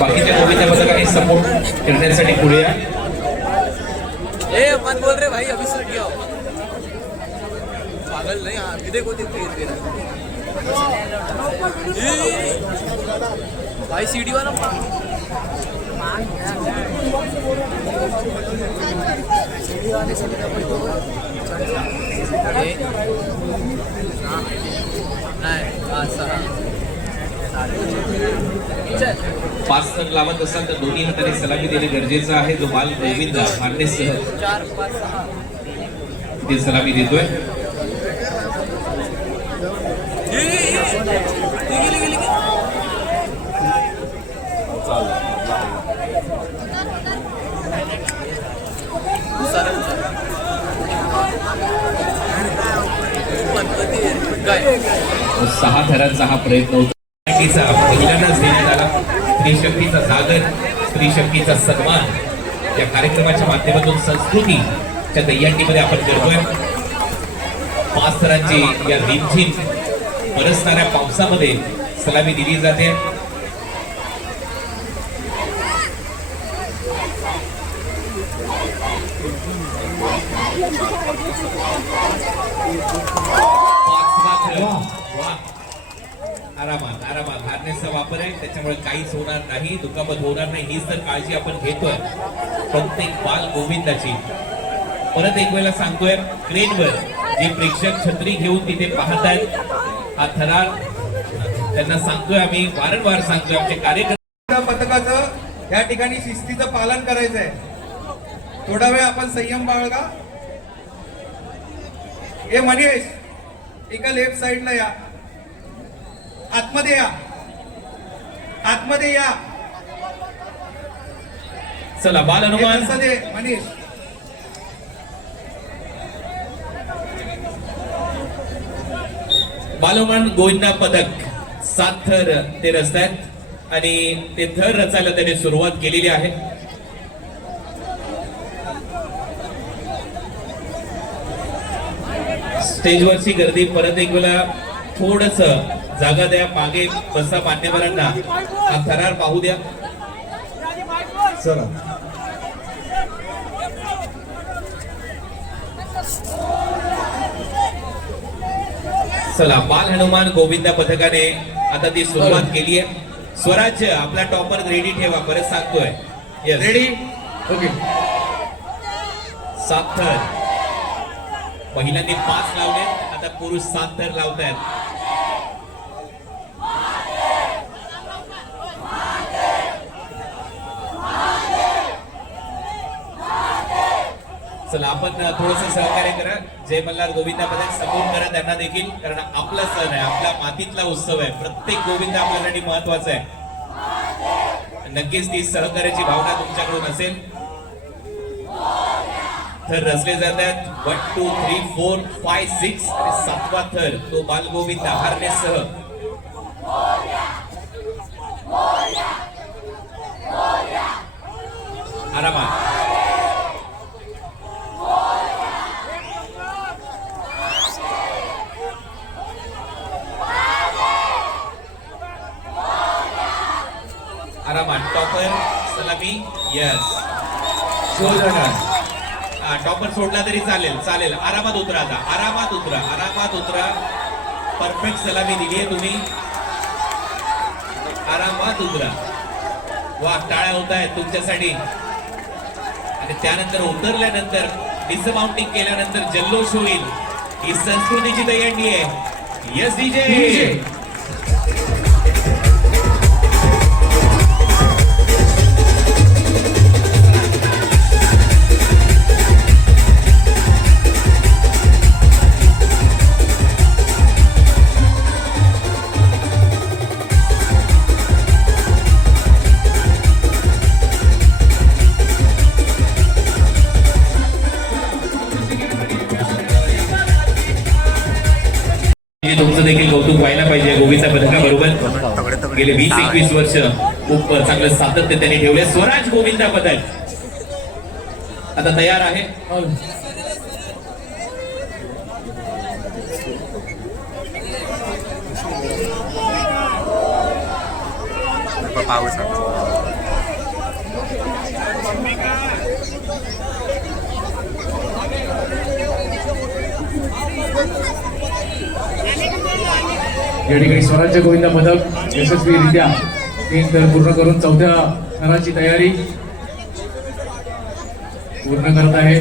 बाकीच्या गोविंदा पथकाने सपोर्ट करण्यासाठी पुढे या बोल रहे भाई अभी से गया पागल नहीं हाँ विदे को देखते हैं। भाई सीढ़ी वाला ए, नाही हा, सहा चल. पाच तर लावत असाल तर दोन्ही हाताने सलामी देणे गरजेचं आहे. जो बाल गोविंदा मारण्यासह चार पाच सहा ते सलामी देतोय. सहा थरांचा हा प्रयत्न होता. शक्तीचा पहिल्यांदाच देण्यात आला स्त्री शक्तीचा जागर स्त्री शक्तीचा सन्मान या कार्यक्रमाच्या माध्यमातून संस्कृतीच्या दह्यांडीमध्ये आपण करतोय पाच थरांची या रिमझिम बरसणाऱ्या पावसामध्ये सलामी दिली जाते पाचवा थर. वा. आरामात आरामात. हार्नेसचा वापर आहे त्याच्यामुळे काहीच होणार नाही दुखापत होणार नाही हीच तर काळजी आपण घेतोय. प्रत्येक बाल गोविंदाची. परत एक वेळेला सांगतोय क्रेनवर जे प्रेक्षक छत्री घेऊन तिथे पाहत आहेत हा थरार. त्यांना सांगतोय आम्ही वारंवार सांगतोय आमचे कार्यकर्ते. पथकाचं या ठिकाणी शिस्तीचं पालन करायचं आहे थोडा वेळ आपण संयम बाळगा. हे मनीष एका लेफ्ट साईडला या. आतमध्ये या. आतमध्ये या. चला बाल हनुमान. दे मनीष? बालवमान गोविंदा पदक सात थर ते रचतायत आणि ते थर रचायला त्याने सुरुवात केलेली आहे. स्टेजवरची गर्दी परत एक वेळा थोडस जागा द्या मागे बसा मान्यवरांना. हा थरार पाहू द्या. चला. चला बाल हनुमान गोविंदा पथकाने आता ती सुरुवात केली आहे. स्वराज्य आपला टॉपर रेडी ठेवा परत सांगतोय. रेडी ओके सात थर. महिलांनी पाच लावले आता पुरुष सात थर लावतायत. चला आपण थोडस सहकार्य करा. जय मल्हार गोविंदा सपोर्ट करा त्यांना देखील कारण आपला सण आहे आपला मातीतला उत्सव आहे. प्रत्येक गोविंद आपल्यासाठी महत्त्वाचा आहे. नक्कीच ती सहकार्याची भावना तुमच्याकडून असेल. थर रचले जात आहेत one two three four five six आणि सातवा थर तो बालगोविंद हारण्यासह आरामात आरामात टॉपर सलामी यस हा टॉपर सोडला तरी चालेल चालेल. आरामात उतरा आता. आरामात उतरा आरामात उतरा. परफेक्ट सलामी दिली आहे तुम्ही. आरामात उतरा. वा टाळ्या होत आहेत तुमच्यासाठी. आणि त्यानंतर उतरल्यानंतर डिसमाउंटिंग केल्यानंतर जल्लोष होईल. ही संस्कृतीची दहीहंडी आहे. यस डीजे गेले वीस एकवीस वर्ष खूप चांगलं सातत्य त्यांनी ठेवले स्वराज गोविंदा बद्दल आता तयार आहे? पाऊस या ठिकाणी स्वराज्य गोविंदा पदक यशस्वीरित्या तीन तर पूर्ण करून चौथ्या थराची तयारी पूर्ण करत आहे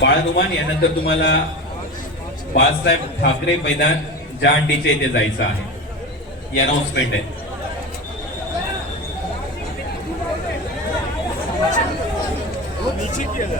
बाळगुमान यानंतर तुम्हाला बाळासाहेब ठाकरे मैदान जांडीचे येथे जायचं आहे ही अनाउन्समेंट आहे 你去接人。